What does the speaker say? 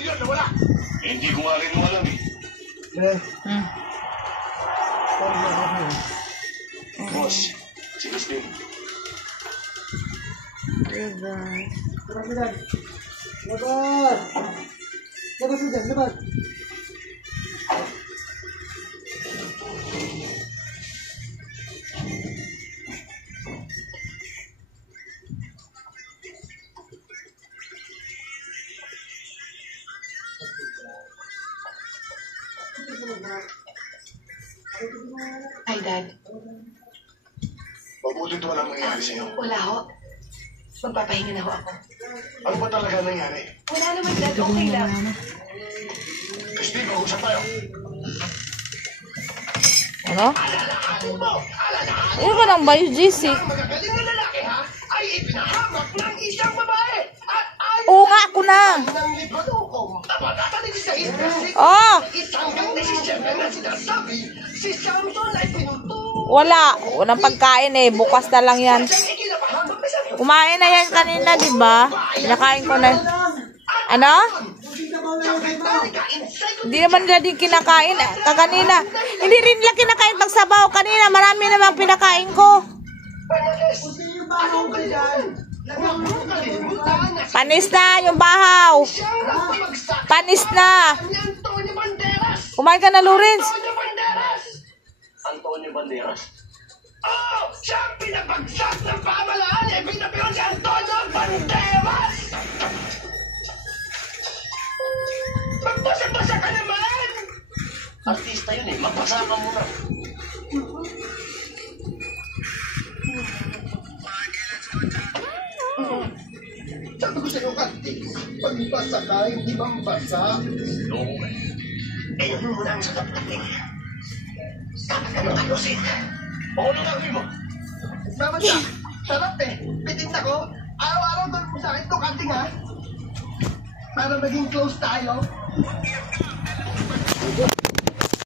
milyon na wala. Hindi ko nga rin alam eh. Boss, si Christine. Labas! Labas mo dyan, labas! Hi, Dad. Mabutit walang nangyari sa'yo. Wala ho. Magpapahinga na ho ako. Ano ba talaga nangyari? Wala naman, Dad. Okay lang. Christine, mag-usap tayo. Ano? Ano ba nang bayo, JC? Ang magagaling na lalaki, ha? Ay ipinahamak ng isang babae. At ay... Oo nga, ako na. ng libadukom. Tapatatanig sa isang Oh! Isang desisyon na sinasabi, si Samson ay pinuto. Wala. Walang pagkain eh. Bukas na lang yan. Kumain na yan kanina, di ba? Pinakain ko na. Ano? Hindi naman nila din kinakain. Kaganina. Hindi rin nila kinakain pagsabaw. Kanina, marami namang pinakain ko. Panis na yung bahaw. Panis na. Kumain ka na, Lawrence. Antonio Banderas? Oh! Siya ang pinabagsak ng pamalaan! Eh, pinapiyon si Antonio Banderas! Magbasa-basa ka naman! Artista yun eh, magbasa ka muna. Sabi ko sa'yo, Kati, pagbasa ka, hindi bang basa? Oo eh. Eh, yun mo lang sa kapatid. Dapat ka mag-ayusin. Oo na gagawin mo. Dapat ka. Sarap eh. Pitin ako. Araw-araw doon mo sa akin ito, Kati nga. Para maging close tayo.